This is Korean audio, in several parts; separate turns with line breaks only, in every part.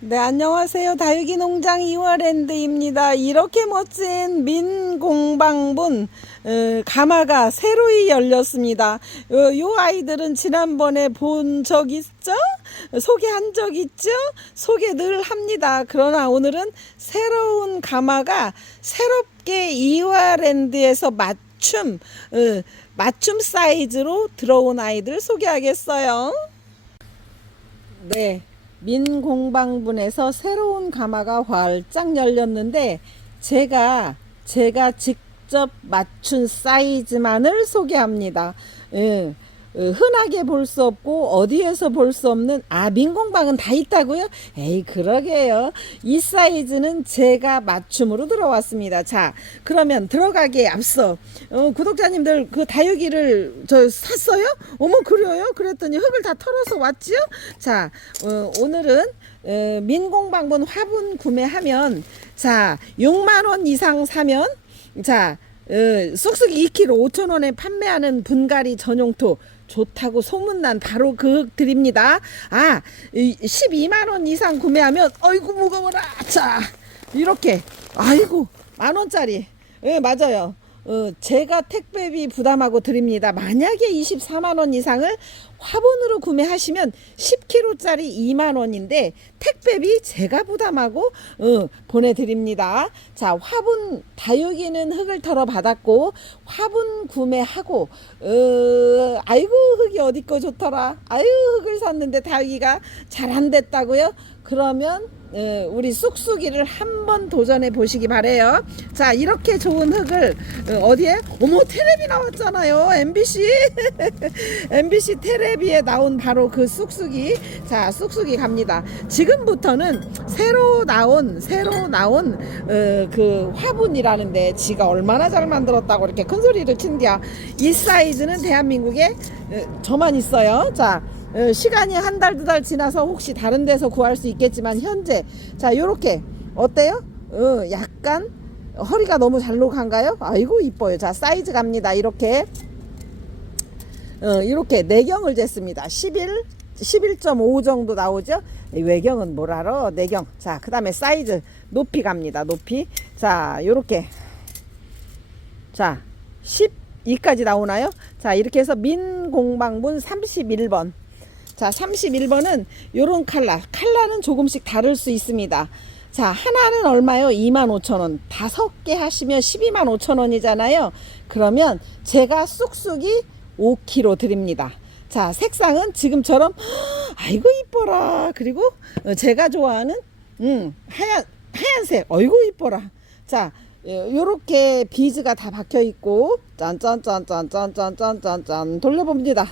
네, 안녕하세요. 다육이 농장 이화랜드입니다. 이렇게 멋진 민공방분 어, 가마가 새로이 열렸습니다. 어, 요 아이들은 지난번에 본 적 있죠? 소개한 적 있죠? 소개 늘 합니다. 그러나 오늘은 새로운 가마가 새롭게 이화랜드에서 맞춤 어, 맞춤 사이즈로 들어온 아이들 소개하겠어요. 네. 민공방분에서 새로운 가마가 활짝 열렸는데 제가 제가 직접 맞춘 사이즈만을 소개합니다. 예, 어, 흔하게 볼 수 없고 어디에서 볼 수 없는 아 민공방은 다 있다고요? 에이 그러게요. 이 사이즈는 제가 맞춤으로 들어왔습니다. 자 그러면 들어가기에 앞서 어, 구독자님들 그 다육이를 저 샀어요? 어머 그래요? 그랬더니 흙을 다 털어서 왔지요? 자 어, 오늘은 어, 민공방분 화분 구매하면 자 6만 원 이상 사면 자 어, 쑥쑥이 2kg 5천 원에 판매하는 분갈이 전용토 좋다고 소문난 바로 그흙 드립니다. 아, 이 12만 원 이상 구매하면 어이구 무거워라. 자, 이렇게 아이고 만 원짜리. 예, 맞아요. 어, 제가 택배비 부담하고 드립니다. 만약에 24만 원 이상을 화분으로 구매하시면 10kg짜리 2만 원인데 택배비 제가 부담하고 어, 보내드립니다. 자, 화분 다육이는 흙을 털어 받았고 화분 구매하고 어, 아이고 흙이 어디 거 좋더라. 아유 흙을 샀는데 다육이가 잘 안 됐다고요? 그러면 어, 우리 쑥쑥이를 한번 도전해 보시기 바래요. 자 이렇게 좋은 흙을 어, 어디에? 어머 테레비 나왔잖아요. MBC MBC 테레비에 나온 바로 그 쑥쑥이. 자 쑥쑥이 갑니다. 지금부터는 새로 나온 새로 나온 어, 그 화분이라는데 지가 얼마나 잘 만들었다고 이렇게 큰 소리를 친디야. 이 사이즈는 대한민국에 어, 저만 있어요. 자. 어, 시간이 한 달 두 달 지나서 혹시 다른 데서 구할 수 있겠지만 현재 자 요렇게 어때요? 어, 약간 허리가 너무 잘록한가요? 아이고 이뻐요. 자 사이즈 갑니다. 이렇게 어, 이렇게 내경을 쟀습니다. 11 11.5 정도 나오죠? 이 외경은 뭘 알아? 내경. 자, 그 다음에 사이즈 높이 갑니다. 높이. 자, 요렇게. 자, 12까지 나오나요? 자, 이렇게 해서 민공방분 31번. 자, 31번은 요런 칼라. 칼라는 조금씩 다를 수 있습니다. 자, 하나는 얼마요? 25,000원. 다섯 개 하시면 12만 5천원이잖아요. 그러면 제가 쑥쑥이 5kg 드립니다. 자, 색상은 지금처럼 아이고 이뻐라. 그리고 어, 제가 좋아하는 음, 하얀 하얀색. 어이구 이뻐라. 자, 요- 요렇게 비즈가 다 박혀 있고 짠짠짠짠짠짠짠짠짠 돌려봅니다.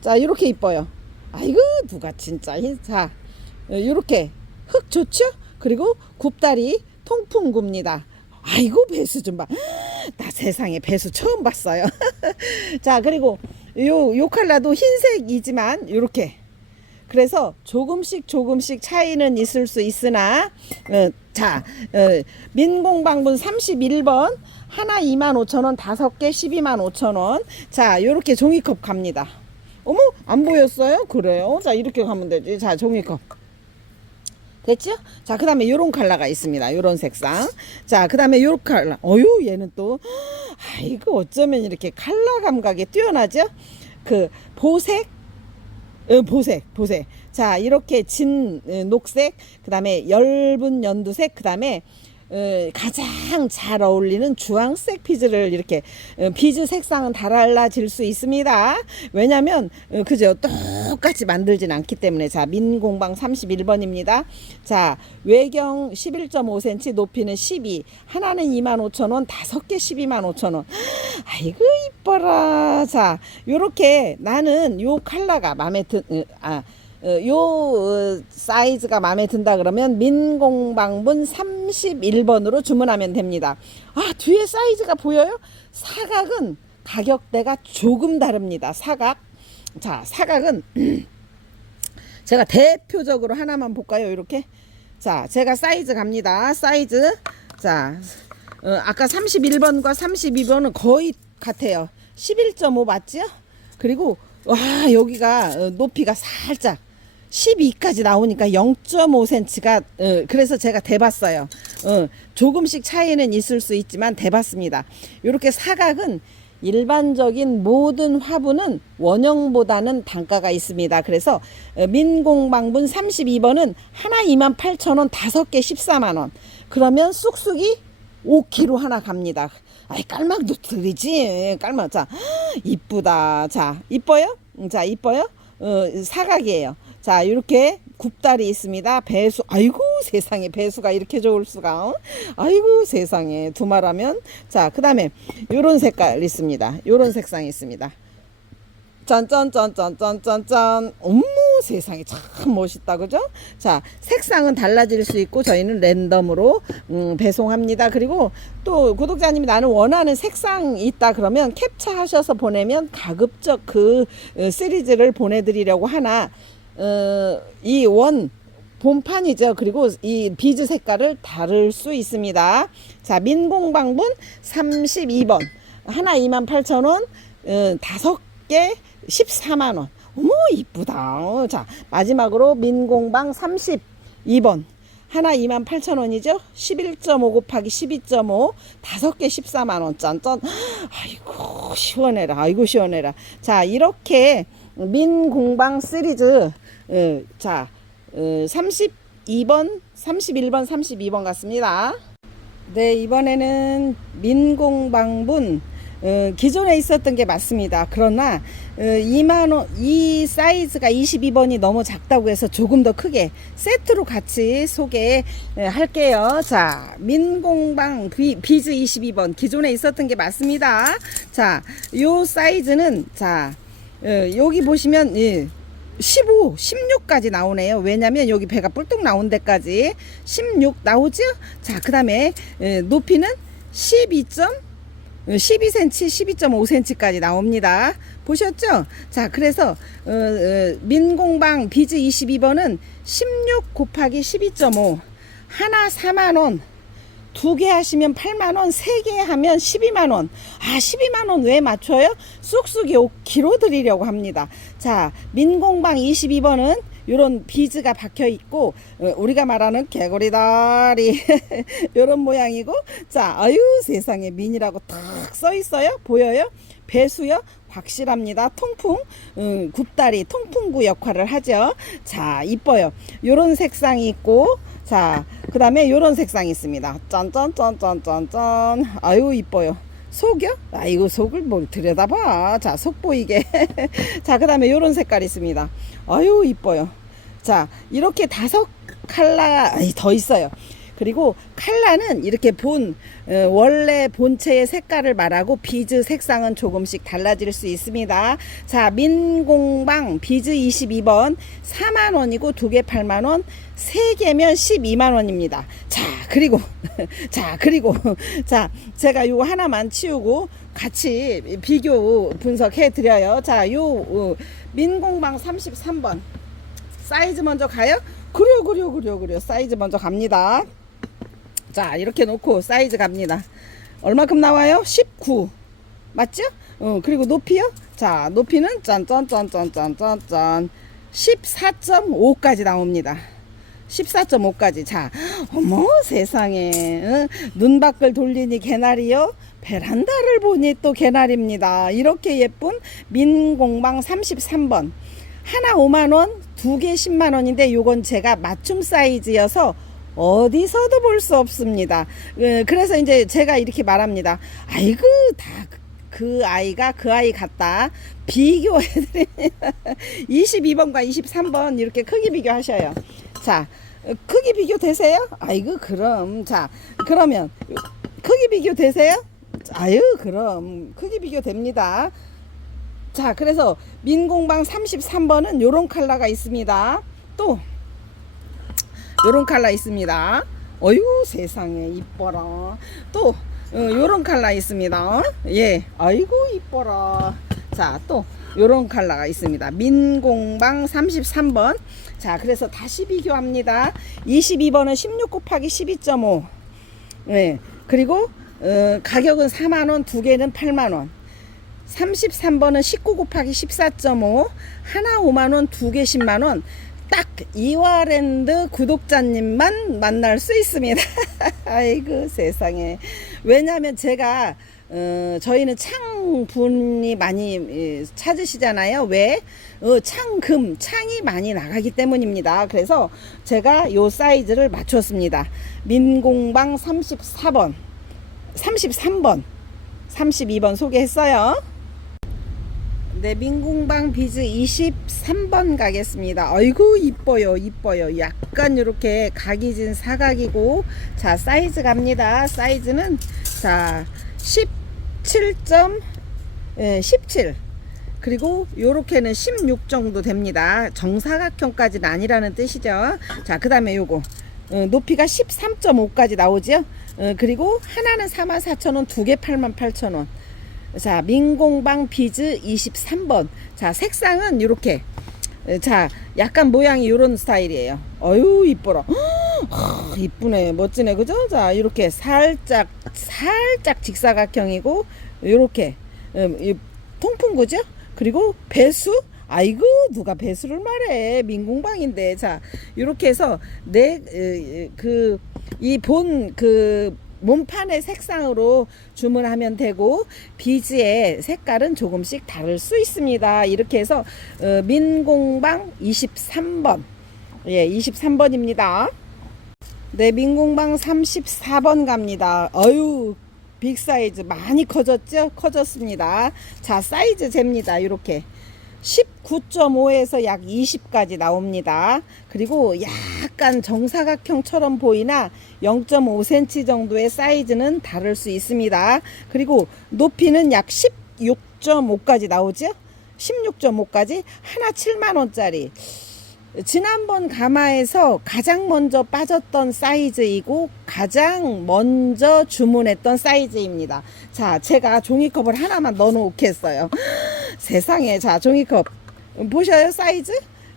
자, 요렇게 이뻐요. 아이고 누가 진짜 흰- 자, 어, 요렇게 흙 좋죠? 그리고 굽다리 통풍 굽니다. 아이고 배수 좀 봐. 나 세상에 배수 처음 봤어요. 자 그리고 요, 요 칼라도 흰색이지만 요렇게 그래서 조금씩 조금씩 차이는 있을 수 있으나 어, 자 어, 민공방분 31번 하나 25,000원 다섯 개 125,000원 자 요렇게 종이컵 갑니다 어머 안 보였어요 그래요 자 이렇게 가면 되지 자 종이컵 됐죠? 자, 그 다음에 요런 컬러가 있습니다. 요런 색상. 자, 그 다음에 요런 컬러. 어유 얘는 또, 아이고, 어쩌면 이렇게 컬러 감각이 뛰어나죠? 그, 보색, 어, 보색, 보색. 자, 이렇게 진 어, 녹색, 그 다음에 엷은 연두색, 그 다음에 어, 가장 잘 어울리는 주황색 비즈를 이렇게 어, 비즈 색상은 달라질 수 있습니다. 왜냐면 어, 그죠 똑같이 만들진 않기 때문에 자 민공방 31번입니다. 자 외경 11.5cm 높이는 12 하나는 25,000원 다섯 개 12만5천원 아이고 이뻐라 자 요렇게 나는 요 컬러가 마음에 드 어, 아 어, 요 어, 사이즈가 마음에 든다 그러면 민공방분 31번으로 주문하면 됩니다. 아, 뒤에 사이즈가 보여요? 사각은 가격대가 조금 다릅니다. 사각. 자, 사각은 제가 대표적으로 하나만 볼까요? 이렇게. 자, 제가 사이즈 갑니다. 사이즈. 자, 어, 아까 31번과 32번은 거의 같아요. 11.5 맞지요? 그리고 와, 여기가 어, 높이가 살짝 12까지 나오니까 0.5cm가 어, 그래서 제가 대봤어요. 어, 조금씩 차이는 있을 수 있지만 대봤습니다. 이렇게 사각은 일반적인 모든 화분은 원형보다는 단가가 있습니다. 그래서 어, 민공방분 32번은 하나 28,000원, 다섯 개 14만원. 그러면 쑥쑥이 5kg 하나 갑니다. 아이 깔막도 들이지 깔막 자 이쁘다 자 이뻐요 음, 자 이뻐요 어, 사각이에요 자 이렇게 굽다리 있습니다. 배수 아이고 세상에 배수가 이렇게 좋을 수가 어? 아이고 세상에. 두말하면. 자 그 다음에 요런 색깔 있습니다. 요런 색상이 있습니다. 짠짠짠짠짠짠짠. 어머 세상에. 참 멋있다. 그죠? 자 색상은 달라질 수 있고 저희는 랜덤으로 음, 배송합니다. 그리고 또 구독자님이 나는 원하는 색상 있다 그러면 캡처하셔서 보내면 가급적 그 어, 시리즈를 보내드리려고 하나 어, 이원 본판이죠. 그리고 이 비즈 색깔을 다를 수 있습니다. 자, 민공방분 32번. 하나 28,000원, 어, 다섯 개 14만원. 어머, 이쁘다. 어, 자, 마지막으로 민공방 32번. 하나 28,000원이죠? 11.5 곱하기 12.5. 다섯 개 14만원. 짠짠. 아이고, 시원해라. 아이고, 시원해라. 자, 이렇게 민공방 시리즈. 어, 자, 어, 32번, 31번, 32번 같습니다. 네, 이번에는 민공방분 어, 기존에 있었던 게 맞습니다. 그러나 어, 2만 원, 이 사이즈가 22번이 너무 작다고 해서 조금 더 크게 세트로 같이 소개할게요. 자, 민공방 비, 비즈 22번 기존에 있었던 게 맞습니다. 자, 요 사이즈는 자 어, 여기 보시면 예, 15, 16까지 나오네요. 왜냐면 여기 배가 뿔뚝 나온 데까지 16 나오죠? 자, 그 다음에 높이는 12. 12cm, 12.5cm까지 나옵니다. 보셨죠? 자, 그래서 어, 어, 민공방 비즈 22번은 16 곱하기 12.5 하나 4만 원. 두 개 하시면 8만 원, 세 개 하면 12만 원. 아, 12만 원 왜 맞춰요? 쑥쑥이 5kg 드리려고 합니다. 자, 민공방 22번은 요런 비즈가 박혀 있고 어, 우리가 말하는 개구리 다리 요런 모양이고 자, 아유 세상에 민이라고 탁써 있어요. 보여요? 배수요? 확실합니다. 통풍, 음, 굽다리, 통풍구 역할을 하죠. 자, 이뻐요. 요런 색상이 있고, 자, 그 다음에 요런 색상이 있습니다. 짠짠짠짠짠짠. 아유, 이뻐요. 속이요? 아이고, 속을 뭘 들여다봐. 자, 속 보이게. 자, 그 다음에 요런 색깔 있습니다. 아유, 이뻐요. 자, 이렇게 다섯 칼라, 아니, 더 있어요. 그리고 칼라는 이렇게 본 어, 원래 본체의 색깔을 말하고 비즈 색상은 조금씩 달라질 수 있습니다. 자, 민공방 비즈 22번 4만 원이고 두 개 8만 원, 세 개면 12만 원입니다. 자, 그리고 자, 그리고 자, 제가 요거 하나만 치우고 같이 비교 분석해 드려요. 자, 요 어, 민공방 33번. 사이즈 먼저 가요? 그려 그려 그려 그려. 사이즈 먼저 갑니다. 자 이렇게 놓고 사이즈 갑니다. 얼마큼 나와요? 19 맞죠? 어 그리고 높이요? 자 높이는 짠짠짠짠짠짠짠. 14.5까지 나옵니다 14.5까지 자 어머 세상에 어? 눈 밖을 돌리니 개나리요 베란다를 보니 또 개나리입니다 이렇게 예쁜 민공방 33번 하나 5만원 두 개 10만원인데 요건 제가 맞춤 사이즈여서 어디서도 볼 수 없습니다. 어, 그래서 이제 제가 이렇게 말합니다. 아이고 다 그 아이가 그 아이 같다. 비교해드립니다. 22번과 23번 이렇게 크기 비교하셔요. 자, 어, 크기 비교 되세요? 아이고 그럼 자 그러면 크기 비교 되세요? 아유 그럼 크기 비교 됩니다. 자 그래서 민공방 33번은 요런 컬러가 있습니다. 또 요런 칼라 있습니다. 어유 세상에 이뻐라. 또 어, 요런 칼라 있습니다. 예, 아이고 이뻐라. 자, 또 요런 칼라가 있습니다. 민공방 33번. 자, 그래서 다시 비교합니다. 22번은 16 곱하기 12.5. 예. 그리고 어, 가격은 4만 원, 두 개는 8만 원. 33번은 19 곱하기 14.5 하나 5만 원 두 개 10만 원 딱 이화랜드 구독자님만 만날 수 있습니다. 아이고 세상에. 왜냐하면 제가 어, 저희는 창분이 많이 예, 찾으시잖아요. 왜? 어, 창금, 창이 많이 나가기 때문입니다. 그래서 제가 요 사이즈를 맞췄습니다. 민공방 34번, 33번, 32번 소개했어요. 네, 민공방 비즈 23번 가겠습니다. 아이고 이뻐요, 이뻐요. 약간 이렇게 각이 진 사각이고, 자 사이즈 갑니다. 사이즈는 자 17점, 예, 17. 그리고 요렇게는 16 정도 됩니다. 정사각형까지는 아니라는 뜻이죠. 자, 그 다음에 요거. 어, 높이가 13.5까지 나오죠. 어, 그리고 하나는 44,000원, 두 개 88,000원. 자, 민공방 비즈 23번. 자, 색상은 이렇게. 자, 약간 모양이 이런 스타일이에요. 어유 이뻐라. 아, 이쁘네, 멋지네, 그죠? 자, 이렇게 살짝, 살짝 직사각형이고, 이렇게 음, 이 통풍구죠? 그리고 배수. 아이고 누가 배수를 말해 민공방인데 자 이렇게 해서 내 그 이 본 그 몸판의 색상으로 주문하면 되고 비즈의 색깔은 조금씩 다를 수 있습니다. 이렇게 해서 어, 민공방 23번 예 23번입니다. 네 민공방 34번 갑니다. 어유 빅 사이즈 많이 커졌죠? 커졌습니다. 자 사이즈 잽니다. 이렇게 19.5에서 약 20까지 나옵니다. 그리고 약간 정사각형처럼 보이나 0.5cm 정도의 사이즈는 다를 수 있습니다. 그리고 높이는 약 16.5까지 나오죠? 16.5까지 하나 7만원짜리. 지난번 가마에서 가장 먼저 빠졌던 사이즈이고 가장 먼저 주문했던 사이즈입니다. 자, 제가 종이컵을 하나만 넣어 놓겠어요. 세상에, 자, 종이컵. 보셔요, 사이즈?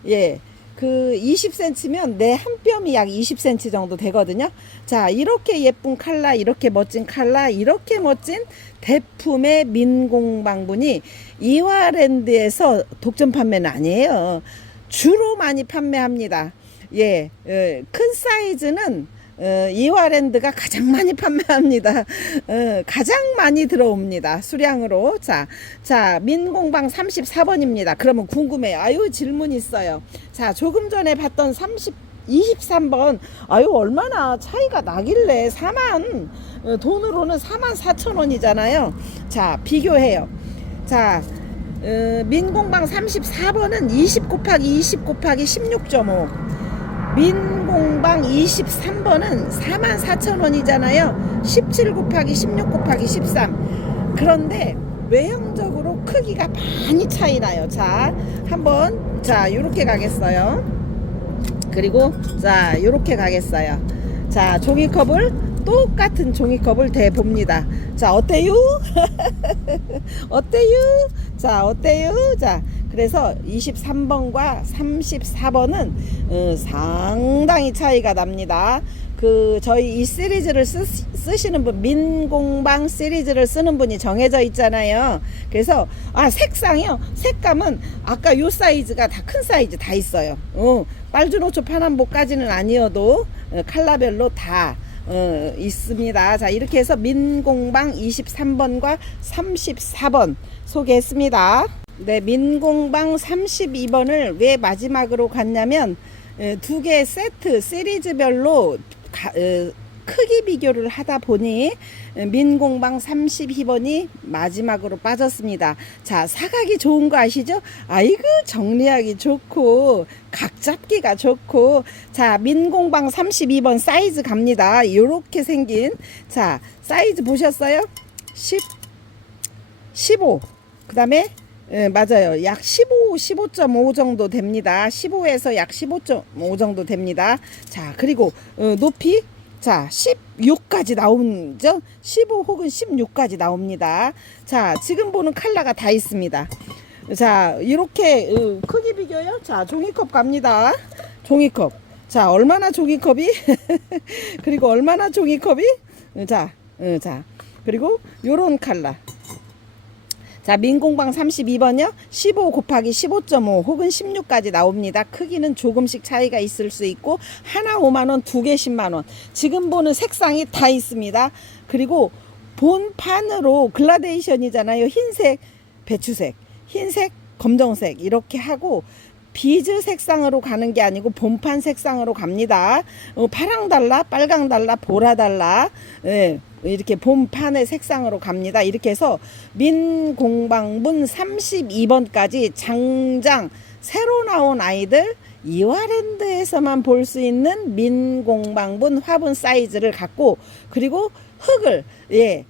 예. 그 20cm면 내 한 뼘이 약 20cm 정도 되거든요. 자, 이렇게 예쁜 칼라, 이렇게 멋진 칼라, 이렇게 멋진 대품의 민공방분이 이화랜드에서 독점 판매는 아니에요. 주로 많이 판매합니다. 예, 어, 큰 사이즈는 어, 이화랜드가 가장 많이 판매합니다. 어, 가장 많이 들어옵니다. 수량으로. 자, 자, 민공방 34번입니다. 그러면 궁금해요. 아유, 질문 있어요. 자, 조금 전에 봤던 30, 23번. 아유, 얼마나 차이가 나길래 4만, 어, 돈으로는 4만 4천 원이잖아요. 자, 비교해요. 자, 어, 민공방 34번은 20 곱하기 20 곱하기 16.5. 민공방 23번은 44,000원이잖아요. 17 곱하기 16 곱하기 13. 그런데 외형적으로 크기가 많이 차이 나요. 자, 한번 자, 요렇게 가겠어요. 그리고 자, 요렇게 가겠어요. 자, 종이컵을 똑같은 종이컵을 대 봅니다. 자, 어때요? 어때요? 자, 어때요? 자, 그래서 23번과 34번은 어, 상당히 차이가 납니다. 그 저희 이 시리즈를 쓰, 쓰시는 분 민공방 시리즈를 쓰는 분이 정해져 있잖아요. 그래서 아 색상이요. 색감은 아까 요 사이즈가 다 큰 사이즈 다 있어요. 어, 빨주노초 파남보까지는 아니어도 어, 칼라별로 다 어, 있습니다. 자, 이렇게 해서 민공방 23번과 34번 소개했습니다. 네, 민공방 32번을 왜 마지막으로 갔냐면 두개 세트 시리즈별로 가, 어, 크기 비교를 하다 보니 민공방 32번이 마지막으로 빠졌습니다. 자, 사각이 좋은 거 아시죠? 아이고, 정리하기 좋고, 각 잡기가 좋고, 자, 민공방 32번 사이즈 갑니다. 요렇게 생긴, 자, 사이즈 보셨어요? 10, 15. 그 다음에 예, 맞아요. 약 15, 15.5 정도 됩니다. 15에서 약 15.5 정도 됩니다. 자, 그리고 어, 높이 자, 16까지 나오죠? 15 혹은 16까지 나옵니다. 자, 지금 보는 칼라가 다 있습니다. 자, 이렇게 어, 크기 비교요. 자, 종이컵 갑니다. 종이컵. 자, 얼마나 종이컵이? 그리고 얼마나 종이컵이? 어, 자, 어, 자. 그리고 요런 칼라. 자, 민공방 32번요. 15 곱하기 15.5 혹은 16까지 나옵니다. 크기는 조금씩 차이가 있을 수 있고 하나 5만 원, 두 개 10만 원. 지금 보는 색상이 다 있습니다. 그리고 본 판으로 글라데이션이잖아요. 흰색, 배추색, 흰색, 검정색 이렇게 하고 비즈 색상으로 가는 게 아니고 본판 색상으로 갑니다. 어, 파랑 달라, 빨강 달라, 보라 달라. 예, 이렇게 본판의 색상으로 갑니다. 이렇게 해서 민공방문 32번까지 장장 새로 나온 아이들 이화랜드에서만 볼 수 있는 민공방분 화분 사이즈를 갖고 그리고 흙을 예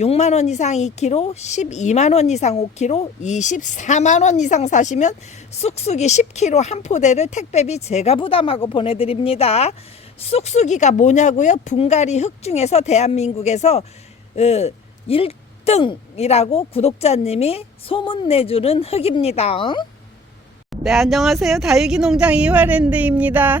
6만 원 이상 2kg, 12만 원 이상 5kg, 24만 원 이상 사시면 쑥쑥이 10kg 한 포대를 택배비 제가 부담하고 보내드립니다. 쑥쑥이가 뭐냐고요? 분갈이 흙 중에서 대한민국에서 어, 1등이라고 구독자님이 소문 내주는 흙입니다. 네, 안녕하세요. 다육이 농장 이화랜드입니다.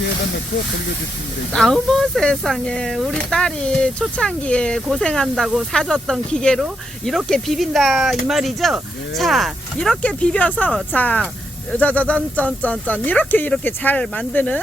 기계에다 넣고 돌려주시면 되죠.
어머 세상에 우리 딸이 초창기에 고생한다고 사줬던 기계로 이렇게 비빈다 이 말이죠.
네.
자 이렇게 비벼서 자 짜자잔 짠짠짠 이렇게 이렇게 잘 만드는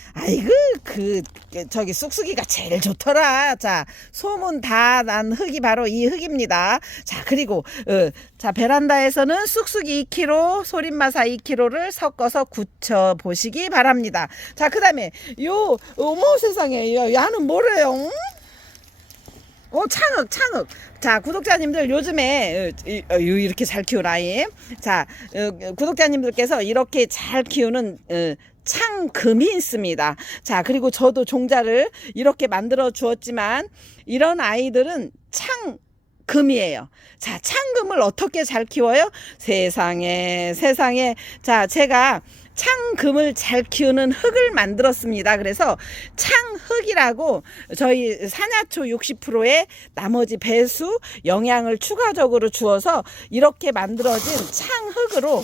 아이고 그 저기 쑥쑥이가 제일 좋더라. 자 소문 다 난 흙이 바로 이 흙입니다. 자 그리고 어, 자 베란다에서는 쑥쑥이 2kg, 소림마사 2kg를 섞어서 굳혀 보시기 바랍니다. 자 그다음에 요 어머 세상에 야, 야는 뭐래요? 응? 어, 창흑, 창흑. 자, 구독자님들 요즘에 어, 이- 어, 요- 이렇게 잘 아이. 자, 어, 구독자님들께서 이렇게 잘 키우는 어, 창금이 있습니다. 자, 그리고 저도 종자를 이렇게 만들어 주었지만 이런 아이들은 창 금이에요. 자, 창금을 어떻게 잘 키워요? 세상에, 세상에. 자, 제가 창금을 잘 키우는 흙을 만들었습니다. 그래서 창흙이라고 저희 산야초 60%에 나머지 배수 영양을 추가적으로 주어서 이렇게 만들어진 창흙으로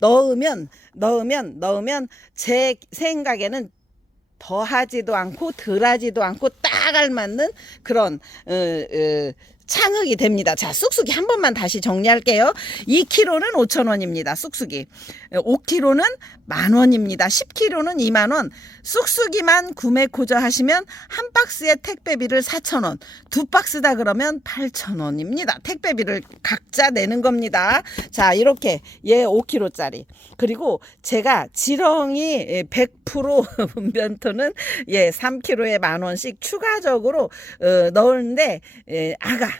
넣으면 넣으면 넣으면 제 생각에는 더하지도 않고 덜하지도 않고 딱 알맞는 그런 어, 어, 창흙이 됩니다. 자, 쑥쑥이 한 번만 다시 정리할게요. 2kg는 5,000원입니다. 쑥쑥이. 5kg는 만 원입니다. 10kg는 2만 원. 쑥쑥이만 구매 고저하시면 한 박스에 택배비를 4,000원. 두 박스다 그러면 8,000원입니다. 택배비를 각자 내는 겁니다. 자, 이렇게 얘 5kg짜리. 그리고 제가 지렁이 100% 분변토는 예, 3kg에 만 원씩 추가적으로 어, 넣는데 예, 아가 어,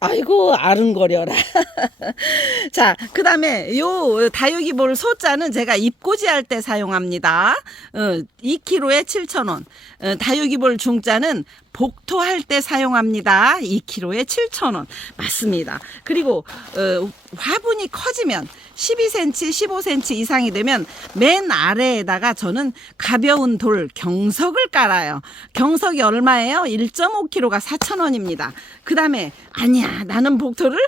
아이고 아른거려라. 자, 그 다음에 요 다육이볼 소자는 제가 입고지 할때 사용합니다. 어, 2kg에 7,000원. 어, 다육이볼 중자는 복토할 때 사용합니다. 2kg에 7,000원. 맞습니다. 그리고 어, 화분이 커지면 12cm, 15cm 이상이 되면 맨 아래에다가 저는 가벼운 돌 경석을 깔아요. 경석이 얼마예요? 1.5kg가 4,000원입니다. 그 다음에 아니야 나는 복토를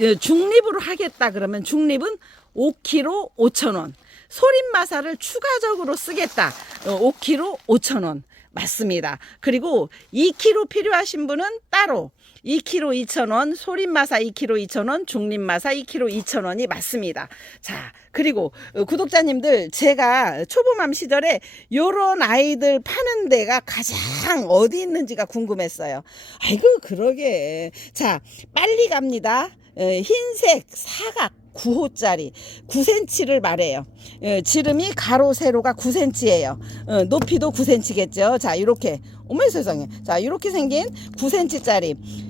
어, 중립으로 하겠다 그러면 중립은 5kg 5,000원. 소림마사를 추가적으로 쓰겠다. 어, 5kg 5,000원. 맞습니다. 그리고 2kg 필요하신 분은 따로 2kg 2,000원, 소림마사 2kg 2,000원, 중립마사 2kg 2,000원이 맞습니다. 자, 그리고 어, 구독자님들 제가 초보맘 시절에 요런 아이들 파는 데가 가장 어디 있는지가 궁금했어요. 아이고 그러게. 자, 빨리 갑니다. 어, 흰색 사각 9호짜리 9cm를 말해요. 어, 지름이 가로 세로가 9cm예요. 어, 높이도 9cm겠죠. 자, 이렇게 어머 세상에. 자, 이렇게 생긴 9cm짜리 어,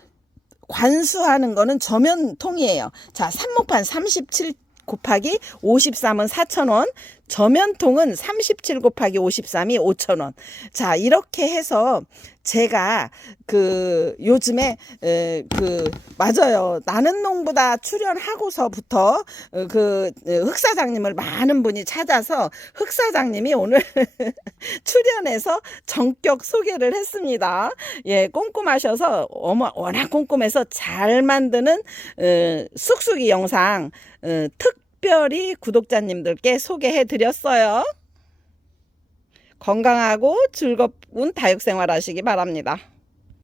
관수하는 거는 저면통이에요. 자, 삽목판 37 곱하기 53은 4,000원, 저면통은 37 곱하기 53이 5,000원. 자, 이렇게 해서 제가 그 요즘에 에, 그 맞아요. 나는 농부다 출연하고서부터 어, 그 어, 흑사장님을 많은 분이 찾아서 흑사장님이 오늘 출연해서 전격 소개를 했습니다. 예, 꼼꼼하셔서 어머 워낙 꼼꼼해서 잘 만드는 어, 쑥쑥이 영상 어, 특별히 구독자님들께 소개해 드렸어요. 건강하고 즐거운 다육생활 하시기 바랍니다.